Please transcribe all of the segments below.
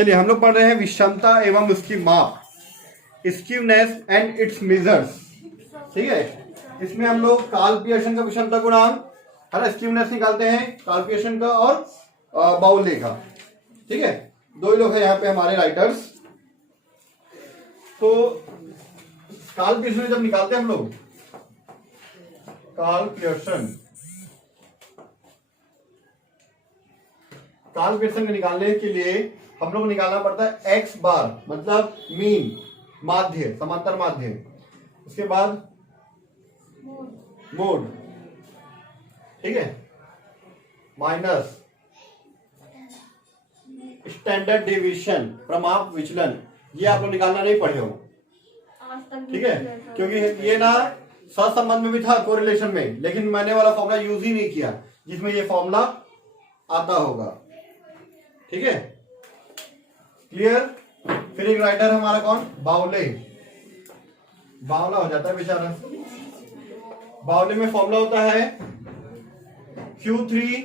चलिए हम लोग पढ़ रहे हैं विषमता एवं उसकी माप, स्क्यूनेस एंड इट्स मेजर्स। ठीक है, इसमें हम लोग कार्ल पियर्सन का विषमता गुणांक है ना, स्क्यूनेस निकालते हैं कार्ल पियर्सन का और बाउले का। ठीक है, दो ही लोग हैं यहाँ पे हमारे राइटर्स। तो कार्ल पियर्सन जब निकालते हैं हम लोग, कार्ल पियर्सन को निकालने के लिए हम लोग निकालना पड़ता है एक्स बार, मतलब मीन, माध्य, समांतर माध्य। उसके बाद मोड, ठीक है, माइनस स्टैंडर्ड डेविएशन, प्रमाप विचलन। ये आप लोग निकालना नहीं पड़े हो, ठीक है, क्योंकि ये ना सहसंबंध में भी था, कोरिलेशन में, लेकिन मैंने वाला फॉर्मूला यूज ही नहीं किया जिसमें ये फॉर्मूला आता होगा। ठीक है, क्लियर। फिर एक राइटर हमारा कौन, बाउले, बावला हो जाता है बेचारा। बाउले में फॉर्मूला होता है Q3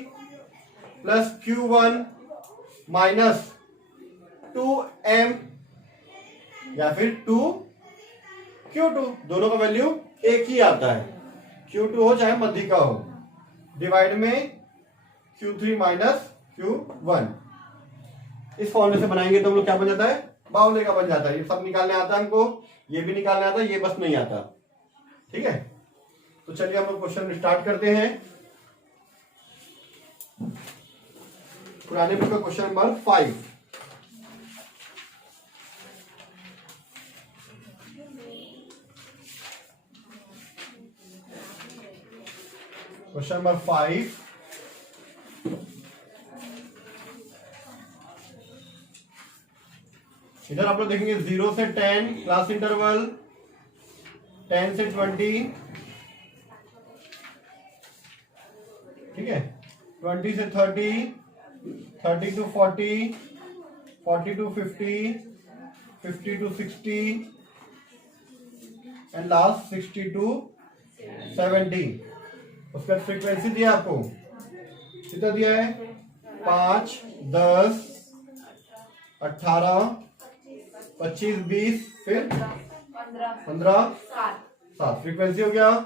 plus Q1 minus 2M या फिर 2Q2, दोनों का वैल्यू एक ही आता है, Q2 हो चाहे मध्य का हो, डिवाइड में Q3 माइनस Q1। इस फॉर्मूले से बनाएंगे तो हम लोग क्या बन जाता है, बाउले का बन जाता है। ये सब निकालने आता है हमको, ये भी निकालने आता है, ये बस नहीं आता। ठीक है, तो चलिए हम लोग क्वेश्चन स्टार्ट करते हैं। पुराने बुक का क्वेश्चन नंबर 5। क्वेश्चन नंबर 5, इधर आप लोग देखेंगे 0 से 10 क्लास इंटरवल, 10 से 20, ठीक है, 20 से 30, 30 to 40, 40 to 50, 50 to 60 and last 60 to 70। उसका फ्रीक्वेंसी दिया आपको, कितना दिया है, 5, 10, 18, 25, 20, फिर 15, 7 फ्रीक्वेंसी हो गया।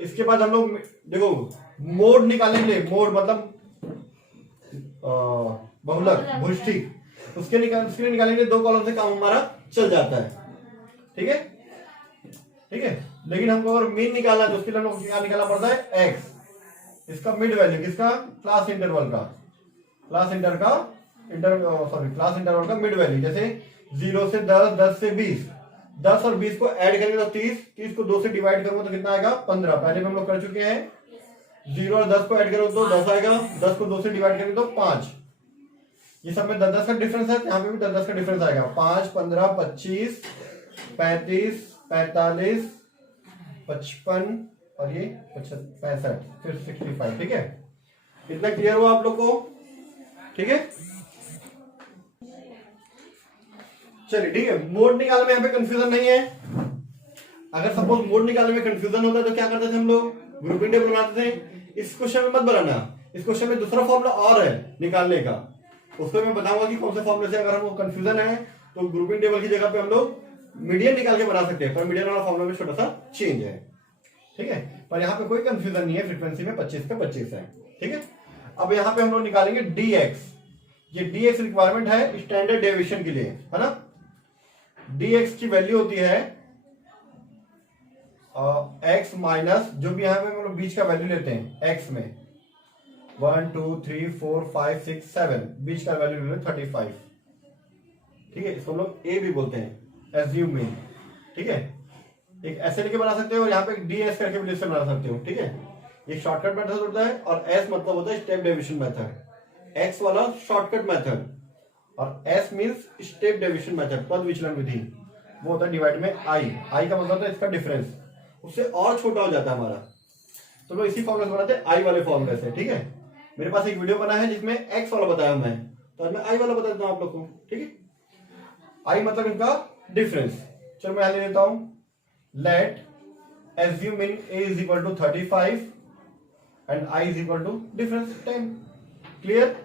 इसके बाद हम लोग देखो मोड निकालने के लिए, मोड मतलब बहुलक, भुष्टिक, उसके लिए निकालने के लिए 2 कॉलम से काम हमारा चल जाता है। ठीक है, ठीक है, लेकिन हमको अगर मीन निकालना है तो उसके लिए हम लोग क्या निकालना पड़ता है, एक्स, इसका मिड वैल्यू, किसका, क्लास इंटरवल का, क्लास इंटरवल का मिड वैल्यू। जैसे 0 से 10, 10 से 20, 10 और 20 को ऐड करेंगे तो 30, 30 को 2 से डिवाइड करूंगा तो कितना आएगा, 15। पहले में हम लोग कर चुके हैं। 0 और 10 को ऐड करो तो 10 आएगा, 10 को 2 से डिवाइड करेंगे तो 5। ये सब में 10-10 का डिफरेंस है, यहाँ पे भी 10-10 का डिफरेंस आएगा। 5, 15, 25, 35, 45, 55 और ये 65, फिर 65। ठीक है, इतना क्लियर हुआ आप लोग को। ठीक है, चलिए ठीक है। मोड निकालने में यहाँ पे कंफ्यूजन नहीं है। अगर सपोज मोड निकालने में कंफ्यूजन होता है तो क्या करते थे हम लोग, ग्रुपिंग टेबल बनाते थे। इस क्वेश्चन में मत बनाना, इस क्वेश्चन में दूसरा फॉर्मूला और है निकालने का, उसको मैं बताऊंगा कि कौन से फॉर्मूले से अगर हमको कंफ्यूजन है तो ग्रुपिंग टेबल की जगह पे हम लोग मीडियन निकाल के बना सकते हैं, पर मीडियन वाला फॉर्मूला में छोटा सा चेंज है। ठीक है, पर यहाँ पे कोई कंफ्यूजन नहीं है, फ्रीक्वेंसी में 25 पे 25 है। ठीक है, अब यहाँ पे हम लोग निकालेंगे dx। ये dx रिक्वायरमेंट है स्टैंडर्ड डेविएशन के लिए, है ना। dx की वैल्यू होती है x माइनस, जो भी यहाँ पे हम लोग बीच का वैल्यू लेते हैं x में, 1, 2, 3, 4, 5, 6, 7, बीच का वैल्यू ले 35। ठीक है, इसको हम लोग a भी बोलते हैं, एज्यूम मीन। ठीक है, एक ऐसे लेके बना सकते हो और यहाँ पे ds करके भी लिस्ट बना सकते हो। ठीक है, ये शॉर्टकट मेथड होता है और s मतलब होता है स्टेप डेविएशन मेथड। x वाला शॉर्टकट मेथड और s means step deviation method, पद विचलन विधि, वो होता है डिवाइड में i। i का मतलब होता है इसका डिफरेंस, उससे और छोटा हो जाता है हमारा, तो लोग इसी फॉर्मूले से बनाते हैं, i वाले फॉर्मूले से। ठीक है, मेरे पास एक वीडियो बना है जिसमें x वाला बताया मैं, तो आज मैं i वाला बता देता हूँ आप लोग को। ठीक है, i मतलब इनका डिफरेंस। चलो मैं यहां ले लेता हूं, late assuming a is equal to 35 and I is equal to difference 10। Clear.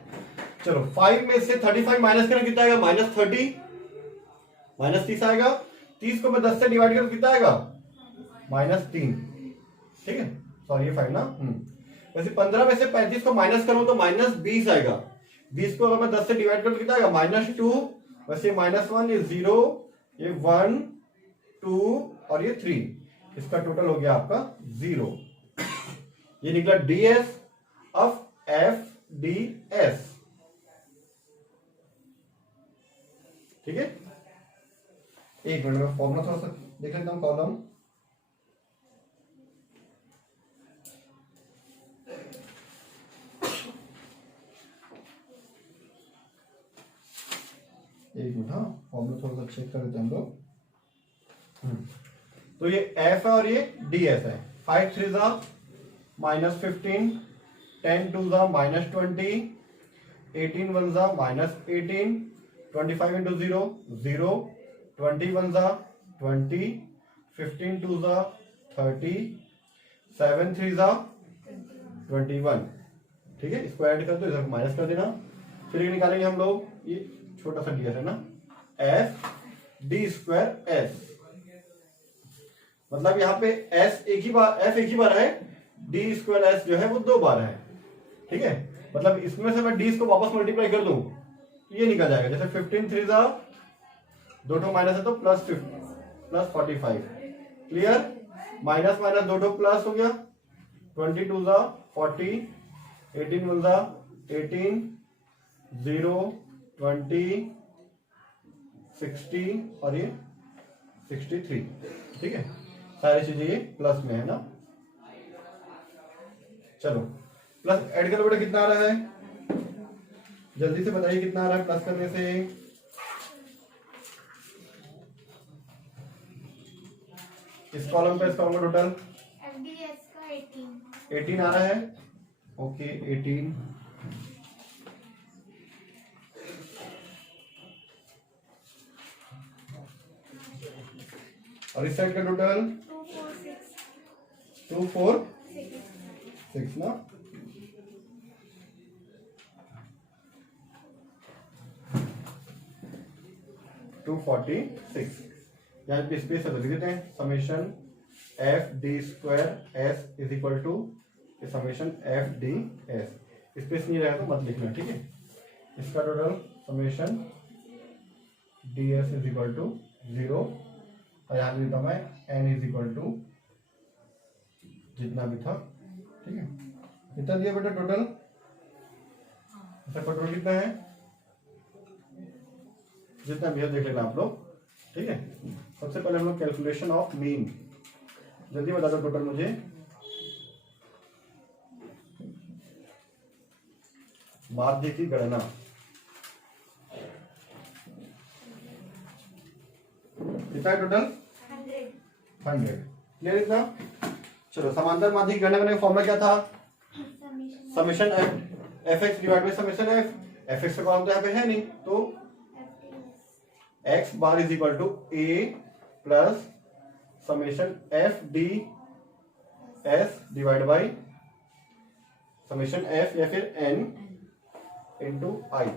चलो 5 में से 35 माइनस करना कितना आएगा, -30, -30 आएगा। 30 को मैं 10 से डिवाइड करूं कितना आएगा, -3। ठीक है, सॉरी ये 5 ना। वैसे 15 में से 35 को माइनस करूं तो -20 आएगा। 20 को अगर मैं 10 से डिवाइड करूं तो कितना आएगा, -2। वैसे -1, ये 0, ये 1, 2 और ये 3। इसका टोटल हो गया आपका 0। ये निकला ds ऑफ FDS। ठीक है, एक मिनट में फॉर्मूला थोड़ा सा देख लेता हूं। कॉलम एक मिनट, हाँ फॉर्मूला थोड़ा सा चेक कर लेते हैं हम लोग। तो ये F है और ये DS है। 5 3 जा -15, 10 2 जा -20, 18 1 जा -18, 25 into 0 0, 21 जा 20, 15 2 जा 30, 7 3 जा 21। ठीक है, इसको ऐड कर दो, इधर माइनस कर देना। फिर ये निकालेंगे हम लोग, ये छोटा सा ds है ना, FD²S। मतलब यहाँ पे S एक ही बार, F एक ही बार है, D²S जो है वो 2 बार है। ठीक है, मतलब इसमें से मैं d को वापस मल्टीप्लाई कर दूं तो ये निकल जाएगा। जैसे 15 3 जा 2 माइनस है तो +45। क्लियर, माइनस माइनस 2 प्लस हो गया। 22 जा 40, 18 1 जा 18, 0 20 60 और ये 63। ठीक है, सारी चीजें ये प्लस में है ना। चलो प्लस ऐड करो बेटा, कितना आ रहा है, जल्दी से बताइए कितना आ रहा है प्लस करने से। इस कॉलम पे, इस कॉलम का टोटल FDS का 18 आ रहा है। ओके 18, और इस साइड का टोटल 2 4 6 ना। टू 46। यहाँ पे स्पेस है तो लिख देते हैं, summation FD²S is equal to summation FDS। Space नहीं रहेगा तो मत लिखना। ठीक है, इसका total summation DS is equal to 0, और यहाँ पे लिखता मैं N इज इक्वल टू जितना भी था। ठीक है, कितना दिया बेटा टोटल, इसका टोटल कितना है, जितना भी है देख लेना आप लोग। ठीक है, सबसे पहले हम लोग कैलकुलेशन ऑफ मीन, जल्दी बता दो टोटल मुझे। माध्य की गणना, कितना है टोटल 100। क्लियर इतना। चलो समांतर माध्य की गणना करने का फॉर्मूला क्या था, summation fx divide by summation fx का कॉलम तो यहाँ पे है नहीं, तो x bar is equal to a plus summation FDS divide by summation f या फिर n इंटू i।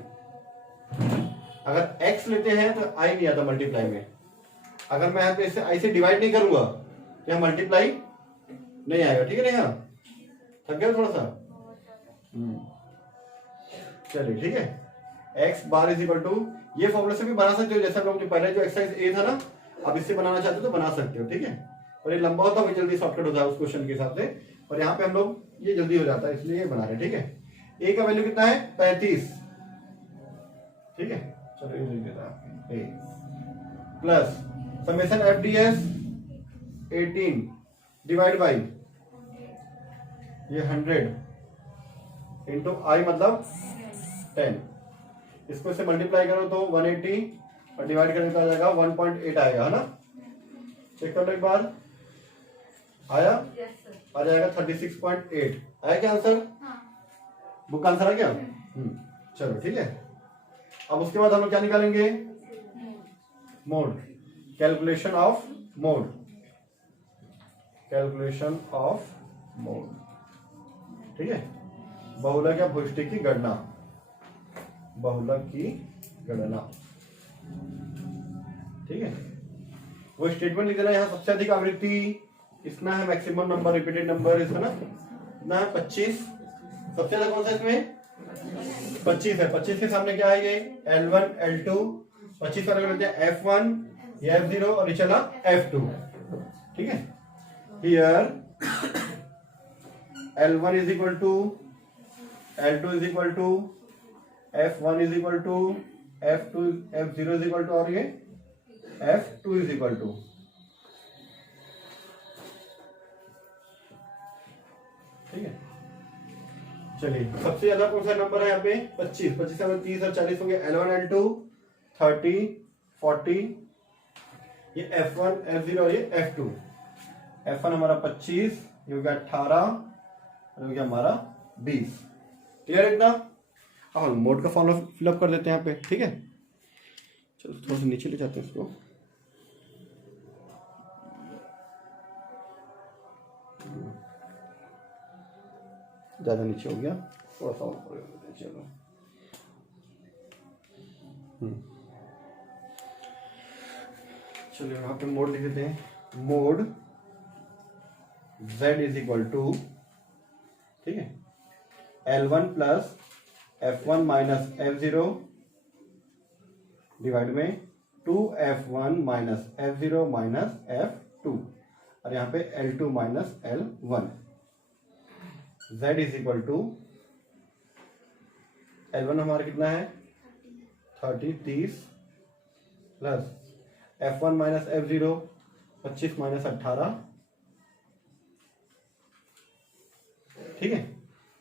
अगर x लेते हैं तो i नहीं आता मल्टीप्लाई में। अगर मैं यहाँ पे इसे i से डिवाइड नहीं करूंगा तो यहाँ मल्टीप्लाई नहीं आएगा। ठीक है, नहीं थक गया थोड़ा सा। चलिए ठीक है, x bar is equal to, ये फॉर्मूला से भी बना सकते हो, जैसा हम लोग जो पहले जो एक्सरसाइज ए था ना, अब इससे बनाना चाहते हो तो बना सकते हो। ठीक है, और ये लंबा होता है, जल्दी शॉर्टकट होता है उस क्वेश्चन के हिसाब से, और यहाँ पे हम लोग ये जल्दी हो जाता है इसलिए ये बना रहे हैं। ठीक है, ए का वैल्यू कितना है 35। ठीक है, चलो ये लिख देता है a plus summation FDS 18 divide by ये 100 इंटू आई मतलब 10। इसको से मल्टीप्लाई करो तो 180 और डिवाइड करने का आ जाएगा 1.8 आएगा, है ना। चेक कर लो एक बार, आया आ जाएगा 36.8। आया क्या आंसर, बुक का आंसर आ गया। चलो ठीक है, अब उसके बाद हम लोग क्या निकालेंगे, mode, calculation of mode, calculation of mode. ठीक है, बहुलक या भुष्टि की गणना। बहुलक की गणना। ठीक है, वो स्टेटमेंट लिख देना। यहाँ सबसे अधिक आवृत्ति कितना है, मैक्सिमम नंबर रिपीटेड नंबर इसका ना कितना है 25। सबसे ज्यादा कौन सा इसमें 25 है। 25 के सामने क्या है, ये L1 L2। 25 वाले को लेते हैं F1, ये F0 और ये चला F2। ठीक है, here L1 is equal to L2 is equal to F1 is equal to F2, F0 is equal to और ये F2 इज इक्वल टू। ठीक है, चलिए सबसे ज्यादा कौन सा नंबर है यहाँ पे 25। 25 से 30 और 40 हो गया L1 L2 30 40, ये F1 F0 और ये F2। F1 हमारा 25, ये हो गया 18 और हो गया हमारा 20। क्लियर इतना। अब हम मोड का फॉर्मूला फिलअप कर देते हैं यहाँ पे। ठीक है, चलो थोड़ा सा नीचे ले जाते हैं इसको। ज्यादा नीचे हो गया, थोड़ा सा ऊपर कर देते हैं। चलो चलिए यहाँ पे मोड लिख देते हैं। Mode z is equal to, ठीक है, L1 plus F1 minus F0 divide में 2F1 minus F0 minus F2 और यहाँ पे L2 minus L1। z is equal to L1 हमारा कितना है 30 plus F1 minus F0 25 minus 18। ठीक है,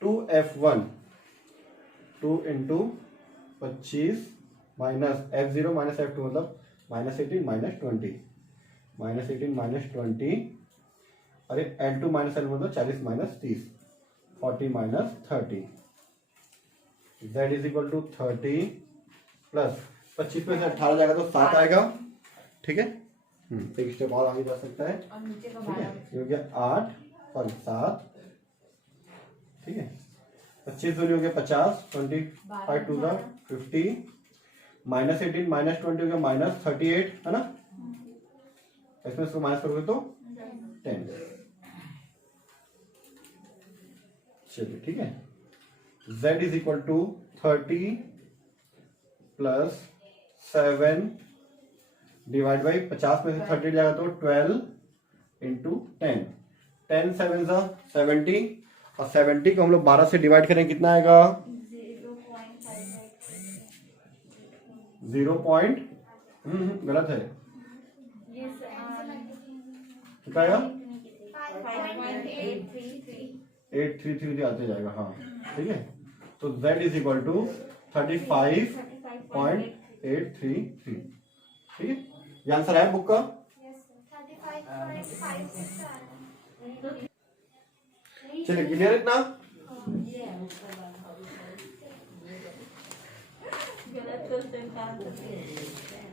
2F1 2 into 25 minus F0 minus F2 मतलब -18 माइनस 20, -18 माइनस 20 अरे L2 माइनस L मतलब 40 minus 30 40 minus 30। z is equal to 30 plus 25 में से 18 जाएगा तो 7 आएगा। ठीक है, एक स्टेप और आगे जा सकता है। ठीक है, ये हो गया 8 और 7। ठीक है, 25 दूनी हो गया 50, 25 टू 50 माइनस 18 माइनस 20 हो गया माइनस 38 है ना। इसमें इसको माइनस करोगे तो 10। चलिए ठीक है, z is equal to 30 plus 7 divide by 50 में से 30 जाएगा तो 12 इंटू 10। 10 7 सा 70 और 70 को हम लोग 12 से डिवाइड करें कितना आएगा 0 पॉइंट गलत है, कितना आएगा 833 आते जाएगा। हाँ ठीक है, तो z इज इक्वल टू 35.833। ठीक है, ये आंसर है बुक का। चलिए क्लियर इतना।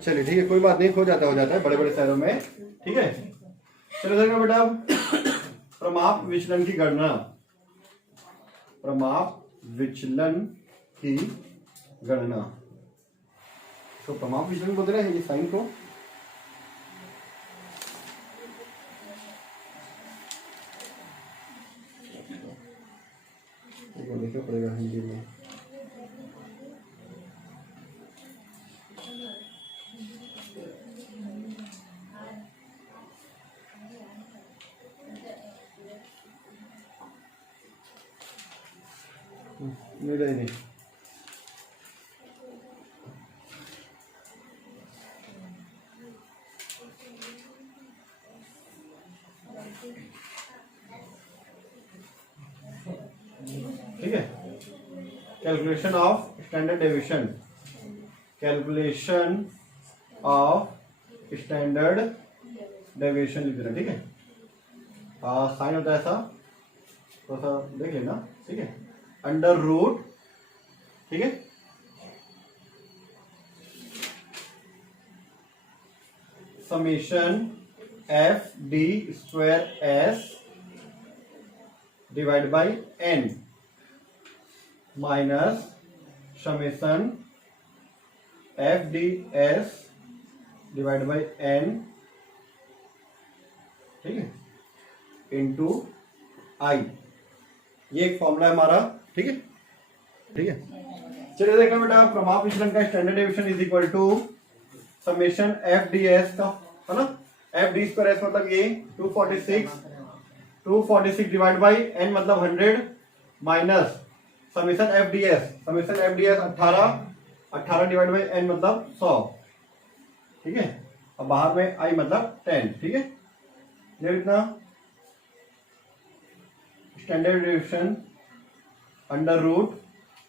चलिए ठीक है, कोई बात नहीं, हो जाता है बड़े बड़े शहरों में। ठीक है, चलो देखो बेटा प्रमाप विचलन की गणना। प्रमाप विचलन की गणना, तो प्रमाप विचलन बोलते हैं ये साइन को। देखना पड़ेगा हिंदी में। नहीं ठीक है, calculation of standard deviation. Calculation of standard deviation लिख देना। ठीक है, साइन होता है ऐसा, तो ऐसा देख लेना। ठीक है, अंडर रूट, ठीक है, summation F D square S divide by N minus summation F D S divide by N, ठीक है, इंटू आई। ये एक फॉर्मूला है हमारा, ठीक है, ठीक है। चलिए देखो बेटा, प्रभाव विचलन का standard deviation is equal to summation F D S का, है ना, एफ डी स्क्वायर एस मतलब ये 246 डिवाइड बाई एन मतलब 100 minus summation F D S 18 divide by N मतलब 100, ठीक है, और बाहर में आई मतलब 10, ठीक है। ये इतना स्टैंडर्ड डेविएशन अंडर रूट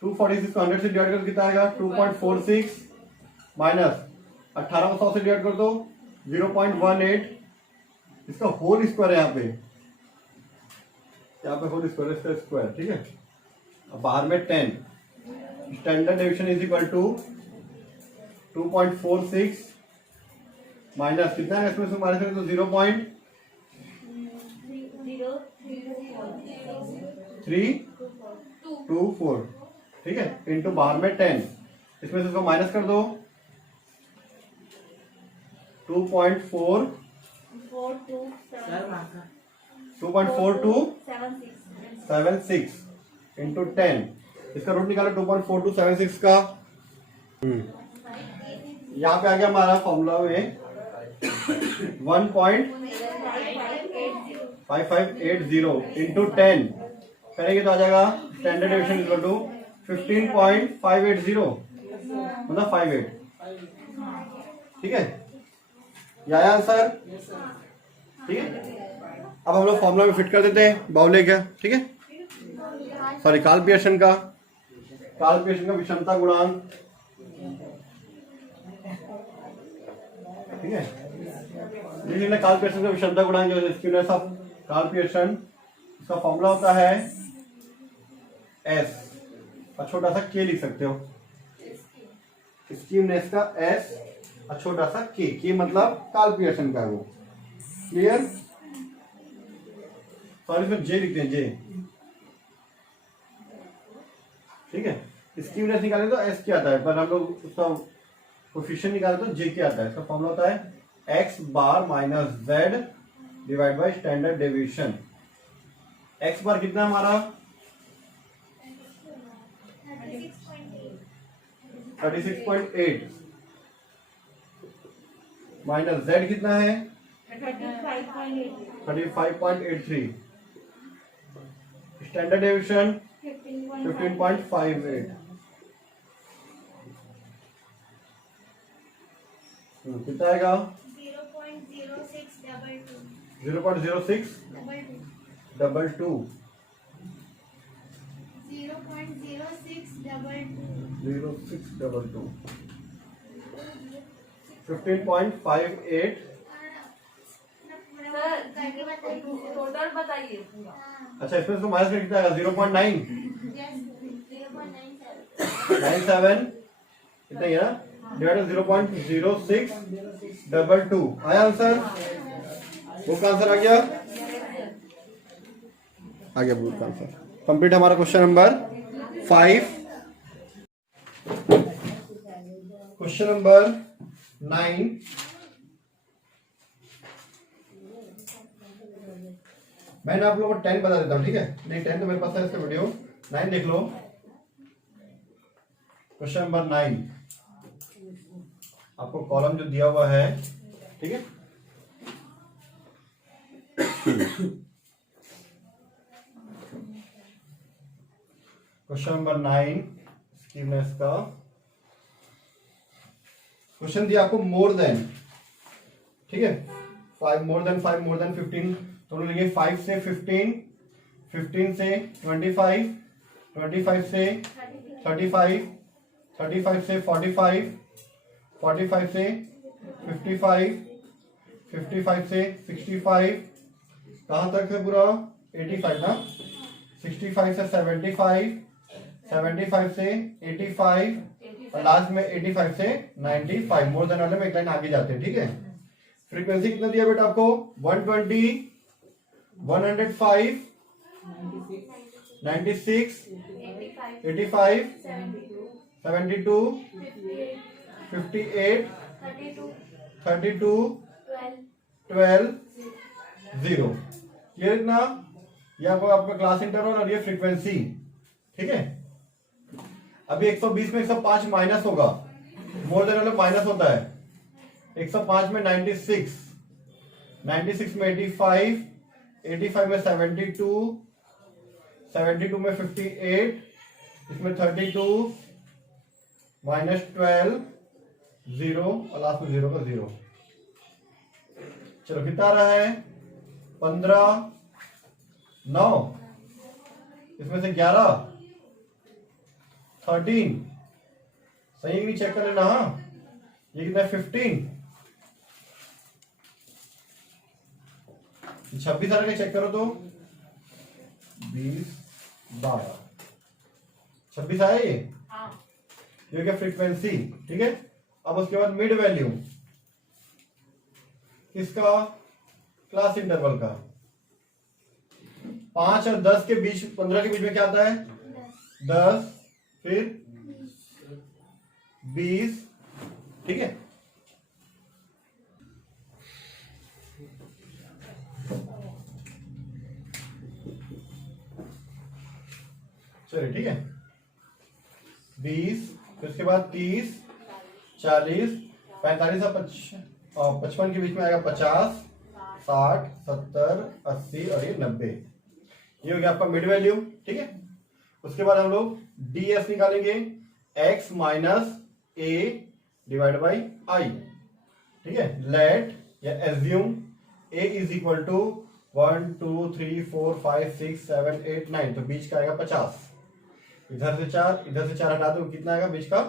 246 को 100 से डिवाइड कर कितना आएगा 2.46 माइनस 18 को 100 से डिवाइड कर दो 0.18, इसका होल स्क्वायर है यहाँ पे होल स्क्वायर, इसका स्क्वायर, ठीक है, अब बाहर में 10। Standard deviation is equal to 2.46 minus कितना है इसमें से माइनस करें तो 0.324, ठीक है, इंटू बाहर में 10, इसमें से इसको माइनस कर दो 2.4276 इंटू 10, इसका रूट निकालो 2.4276 का। यहाँ पे आ गया हमारा फॉर्मूला में 1.5580 इंटू 10 करेंगे तो आ जाएगा स्टैंडर्ड डेविएशन इक्वल टू 15.580 मतलब 58, ठीक है, ये आया आंसर, ठीक है। अब हम लोग फॉर्मूला में फिट कर देते हैं बाउले का, ठीक है, सॉरी काल पियर्सन का विषमता गुणांक, ठीक है, काल पियर्सन का विषमता गुणांक जो स्क्यूनेस ऑफ काल पियर्सन, इसका फॉर्मूला होता है एस और छोटा सा के लिख सकते हो, स्क्यूनेस का एस और छोटा सा के मतलब काल पियर्सन का, वो क्लियर, सॉरी इसमें जे लिखते हैं जे, ठीक है, स्क्यूनेस निकाले तो एस क्या आता है, पर हम लोग उसका कोफिशिएंट निकाले तो जे क्या आता है। इसका फॉर्मूला होता है x bar minus z divide by standard deviation. X bar कितना हमारा 36.8 माइनस जेड कितना है 35.83, स्टैंडर्ड डेविएशन 15.58, कितना आएगा 0.0622 15.58, टोटल बताइए पूरा। अच्छा इसमें तो माइनस में कितना आएगा 0.997 कितना ही है ना, डिवाइड 0.0622 आया आंसर, बुक का आंसर आ गया बुक का आंसर कंप्लीट। हमारा क्वेश्चन नंबर 5। क्वेश्चन नंबर 9, मैंने आप लोगों को 10 बता देता हूँ, ठीक है, नहीं 10 तो मेरे पास है इसका वीडियो, 9 देख लो। क्वेश्चन नंबर 9 आपको कॉलम जो दिया हुआ है, ठीक है, क्वेश्चन नंबर 9 स्कीमनेस का क्वेश्चन दिया आपको मोर देन, ठीक है, 5 मोर देन 15 तो लिखिए 5 से 15, 15 से 25, 25 से 35, 35 से 45, 45 से 55, 55 से 65, कहाँ तक है पूरा 85 ना, 65 से 75, 75 से 85 और लास्ट में 85 से 95, मोर देन वाले में एक लाइन आगे जाते हैं, ठीक है। फ्रीक्वेंसी कितना दिया बेटा आपको 120, 105, 96, 85, 72, 58 32 32 12 12 0। ये इतना, ये आपका क्लास इंटरवल और ये फ्रीक्वेंसी। ठीक है, अभी 120 में 105 माइनस होगा, मोर देन वाला माइनस होता है। 105 में 96, 96 में 85, 85 में 72, 72 में 58, इसमें 32 माइनस 12 0 और लास्ट में 0 का 0। चलो कितना आ रहा है 15 9, इसमें से 11 13, सही है कि नहीं चेक कर लेना। हाँ, ये कितना है 15, 26 आ रहा है, चेक करो तो 20 12 26 आया ये। हाँ ये क्या फ्रीक्वेंसी। ठीक है, अब उसके बाद मिड वैल्यू किसका, क्लास इंटरवल का। 5 और 10 के बीच, 15 के बीच में क्या आता है 10, फिर 20। ठीक है, चलिए ठीक है 20, फिर उसके बाद 30 40 45 और 55 के बीच में आएगा 50 60 70 80 और ये 90। ये हो गया आपका मिड वैल्यू। ठीक है, उसके बाद हम लोग डी एस निकालेंगे, x minus A divide by I. ठीक है, लेट या assume a is equal to 1 2 3 4 5 6 7 8 9, तो बीच का आएगा 50। इधर से 4 इधर से 4 हटा दो, कितना आएगा बीच का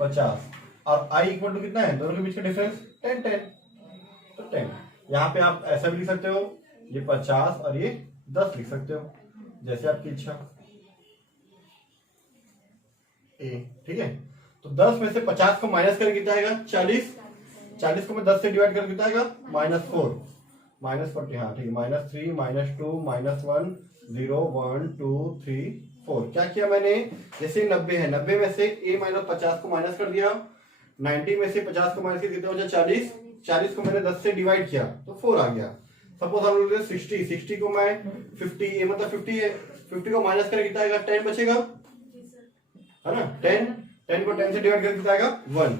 50। और i इक्वल टू कितना है, दोनों के बीच का डिफरेंस 10 10, तो 10। यहाँ पे आप ऐसा भी लिख सकते हो, ये 50 और ये 10 लिख सकते हो, जैसे आपकी इच्छा। ए ठीक है, तो 10 में से 50 को माइनस करके कितना आएगा 40, 40 को मैं 10 से डिवाइड करके कितना आएगा -4 -40। हाँ ठीक है, -3 -2 -1 0 1 2 3 4। क्या किया मैंने, जैसे 90 है, 90 में से a माइनस 50 को माइनस कर दिया, 90 में से 50 को माइनस कितना हो जाए 40, 40 को मैंने 10 से डिवाइड किया तो 4 आ गया। सपोज हम लोग 60, 60 को मैं 50, ये मतलब 50 है, 50 को माइनस करके कितना आएगा 10 बचेगा, है ना। 10 को 10 से डिवाइड करके कितना आएगा 1।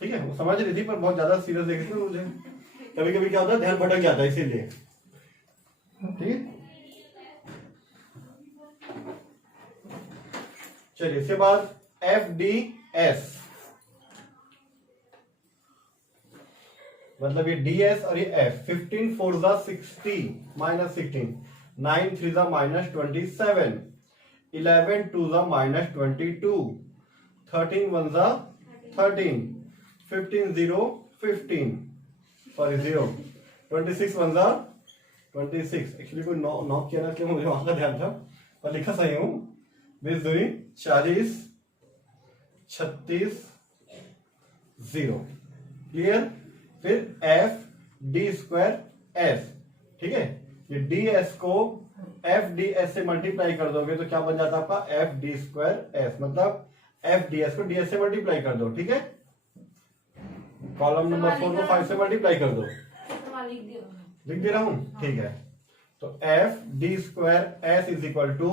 ठीक है, वो समझ रही थी पर बहुत ज्यादा सीरियस देख रही थी मुझे, कभी कभी क्या होता है ध्यान भटक जाता है इसीलिए। ठीक है, चलिए इसके बाद एफ डी एस, मतलब ये डी एस और ये एफ। 15 4 जा 60 -16, 9 3 जा -27, 11 2 जा -22, 13 1 जा 13, 15 0 15, सॉरी 0, 26 1 जा 26। एक्चुअली कोई नॉक किया ना, इसलिए मुझे वहां का ध्यान था, पर लिखा सही हूं। 20 2 40, 36 0। क्लियर। फिर एफ डी स्क्वायर एस। ठीक है, ये डी एस को एफ डी एस से मल्टीप्लाई कर दोगे तो क्या बन जाता है आपका एफ डी स्क्वायर एस, मतलब एफ डी एस को डी एस से मल्टीप्लाई कर दो। ठीक है, कॉलम नंबर 4 को 5 से मल्टीप्लाई कर दो, लिख दे रहा हूं। ठीक है, तो F D square S is equal to,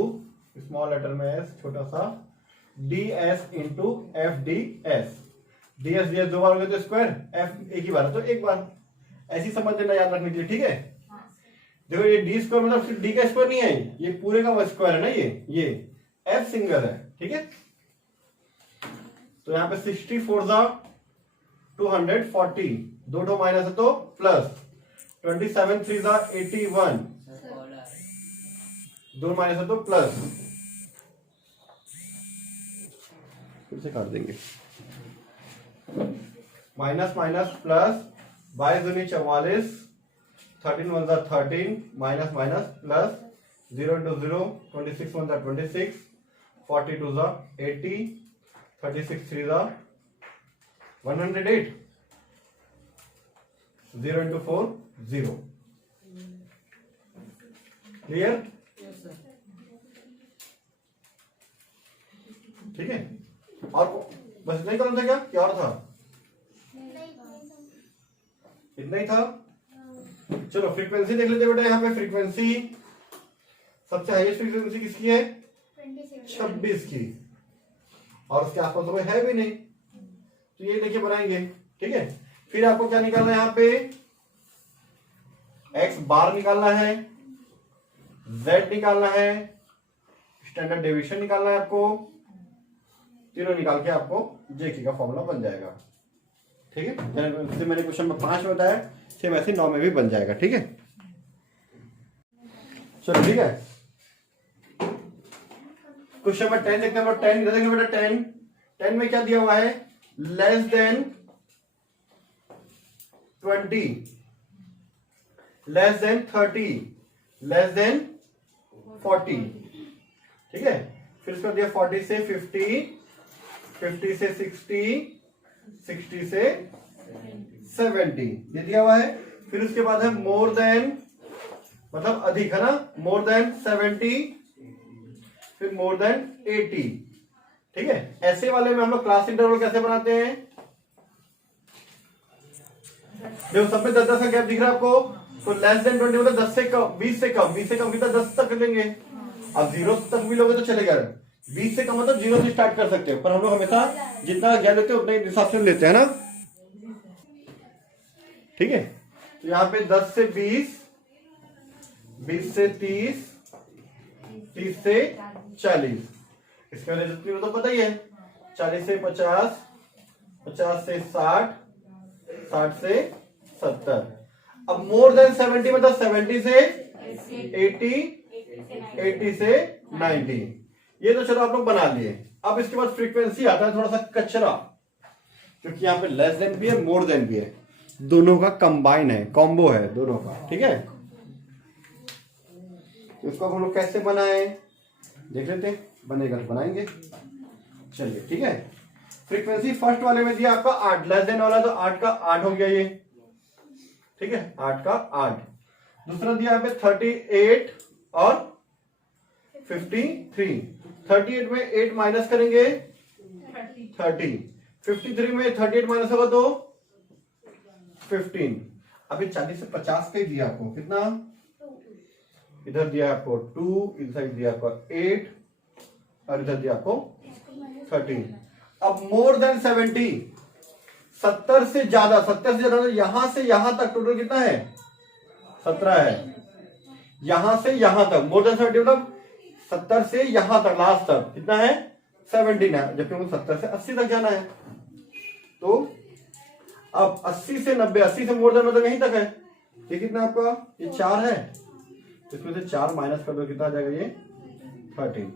small letter में एस छोटा सा, D S into F D S. D S दो बार हो गए तो स्क्वायर, एफ एक ही बार है तो एक बार, ऐसी समझ लेना याद रखने के लिए। ठीक है, देखो ये डी स्क्वायर मतलब सिर्फ डी का स्क्वायर नहीं है, ये पूरे का स्क्वायर है ना, ये एफ सिंगल है। ठीक है, तो यहाँ पे 64 जा 240, दो माइनस है तो प्लस, 27 3 जा 81, दो माइनस है तो प्लस, फिर से काट देंगे, माइनस माइनस प्लस, 22 दूनी 44, 13 1 जा 13, माइनस माइनस प्लस, 0 into 0, 26 1 जा 26, 42 जा 80, 36 3 जा 108, 0 into 4 0। क्लियर। ठीक है, और बस इतना ही कॉलम था क्या और था? इतना ही था। चलो फ्रीक्वेंसी देख लेते बेटा। यहाँ पे फ्रीक्वेंसी सबसे हाईएस्ट फ्रीक्वेंसी किसकी है? 26 की, और उसके आसपास तो कोई है भी नहीं, तो ये देखिए बनाएंगे। ठीक है, फिर आपको क्या निकालना है? यहाँ पे एक्स बार निकालना है, जेड निकालना है, स्टैंडर्ड डेविएशन निकालना है आपको। तीनों निकाल के आपको जेके का फॉर्मूला बन जाएगा। ठीक है, जैसे मैंने क्वेश्चन नंबर 5 में बताया, सेम ऐसे 9 में भी बन जाएगा। ठीक है, चलो ठीक है। क्वेश्चन नंबर 10 देखते हैं। 10 देखेंगे बेटा। 10 में क्या दिया हुआ है? Less than 20, less than 30, less than 40। ठीक है, फिर उसका दिया 40 से 50, 50 से 60, 60 से 70, ये दिया हुआ है। फिर उसके बाद है मोर देन, मतलब अधिक है ना, मोर देन 70, फिर मोर देन 80। ठीक है, ऐसे वाले में हम लोग क्लास इंटरवल कैसे बनाते हैं? देखो सब में 10-10 का गैप दिख रहा है आपको, तो लेस देन 20 मतलब 10 से कम, 20 से कम, 20 से कम कितना? 10 तक लेंगे। अब 0 तक भी लोगे तो चलेगा। 20 से कम मतलब 0 से स्टार्ट कर सकते हो, पर हम लोग हमेशा जितना गैप लेते हैं उतना ही हिसाब से लेते हैं ना। ठीक है, तो यहाँ पे 10 से 20, 20 से 30, 30 से 40, इसके वजह से तो पता ही है। 40 से 50, 50 से 60, 60 से 70। अब मोर देन 70 मतलब 70 से 80, 80 से 90। ये तो चलो आप लोग बना लिए। अब इसके बाद फ्रीक्वेंसी आता है थोड़ा सा कचरा, क्योंकि यहाँ पे लेस देन भी है, मोर देन भी है, दोनों का कंबाइन है, कॉम्बो है दोनों का। ठीक है, तो इसको हम लोग कैसे बनाए देख लेते हैं। बनेगा तो बनाएंगे। चलिए ठीक है, फ्रीक्वेंसी फर्स्ट वाले में दिया आपका 8, लेस देन वाला तो 8 का 8 हो गया ये। ठीक है, 8 का 8। दूसरा दिया यहाँ पे 38 और 53। 38 में 8 माइनस करेंगे 30, 53 में 38 माइनस होगा तो 15। अभी 40 से 50 का ही दिया आपको, कितना? इधर दिया आपको 2, इधर दिया आपको 8, और इधर दिया आपको 13। अब मोर देन 70, 70 से ज्यादा, 70 से ज्यादा, यहां से यहां तक टोटल कितना है? 17 है। यहां से यहां तक मोर देन 70 मतलब 70 से यहां तक लास्ट तक कितना है? 17 है, जबकि हमको 70 से 80 तक जाना है। तो अब 80 से 90, 80 से मोर देन मतलब यहीं तक है। ये कितना आपका? ये 4 है, इसमें से 4 माइनस कर दो, कितना आ जाएगा ये? 13।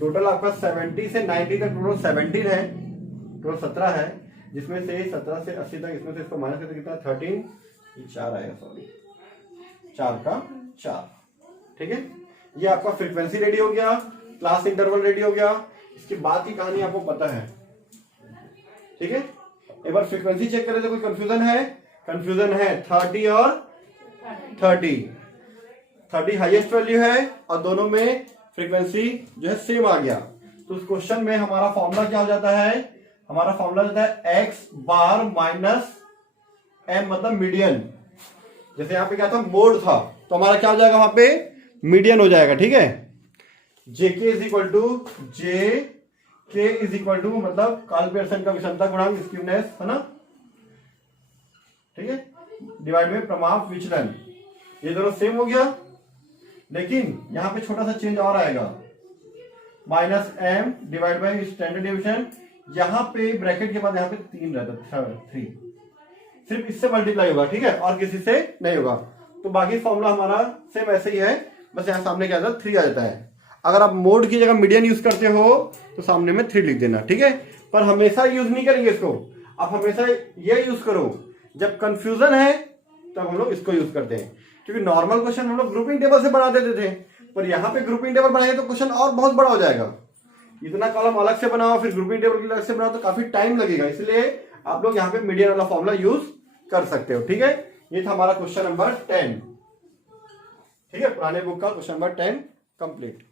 टोटल आपका 70 से 90 तक टोटल 17 है, टोटल 17 है, जिसमें से 17 से 80 तक इसमें से इसको माइनस करते कितना? 13। ये 4 आएगा, सॉरी 4 का 4। ठीक है, ये आपका फ्रीक्वेंसी रेडी हो गया, क्लास इंटरवल रेडी हो गया। इसके बाद की कहानी आपको पता है। ठीक है, एक बार फ्रीक्वेंसी चेक करें तो कोई कंफ्यूजन है? कंफ्यूजन है 30 और 30 हाईएस्ट वैल्यू है, और दोनों में फ्रीक्वेंसी जो है सेम आ गया। तो उस क्वेश्चन में हमारा फॉर्मूला क्या हो जाता है? हमारा फॉर्मूला जाता है एक्स बार माइनस एम, मतलब मीडियन। जैसे यहाँ पे क्या था? मोड था, तो हमारा क्या हो जाएगा? वहां पे मीडियन हो जाएगा। ठीक है, जेके इज इक्वल टू जे के इज इक्वल टू मतलब कार्ल पियर्सन का विषमता गुणांक, स्क्यूनेस है ना। ठीक है, डिवाइड में प्रमाप विचलन, ये दोनों सेम हो गया। लेकिन यहां पे छोटा सा चेंज और आएगा, minus M divide by standard deviation. यहां पे ब्रैकेट के बाद यहां पे 3 रहता है, 3 सिर्फ इससे मल्टीप्लाई होगा। ठीक है, और किसी से नहीं होगा। तो बाकी फॉर्मूला हमारा सेम ऐसे ही है, बस यहां सामने क्या आता है? 3 आ जाता है। अगर आप मोड की जगह मीडियन यूज करते हो तो सामने में 3 लिख देना। ठीक है, पर हमेशा यूज नहीं करेंगे इसको। आप हमेशा ये यूज करो, जब कंफ्यूजन है तब हम लोग इसको यूज करते हैं, क्योंकि नॉर्मल क्वेश्चन हम लोग ग्रुपिंग टेबल से बना देते थे, पर यहाँ पे ग्रुपिंग टेबल बनाएंगे तो क्वेश्चन और बहुत बड़ा हो जाएगा। इतना कॉलम अलग से बनाओ, फिर ग्रुपिंग टेबल की अलग से बनाओ, तो काफी टाइम लगेगा। इसलिए आप लोग यहाँ पे मीडियन वाला फॉर्मूला यूज कर सकते हो। ठीक है, ये था हमारा क्वेश्चन नंबर 10। ठीक है, पुराने बुक का क्वेश्चन नंबर 10 कंप्लीट।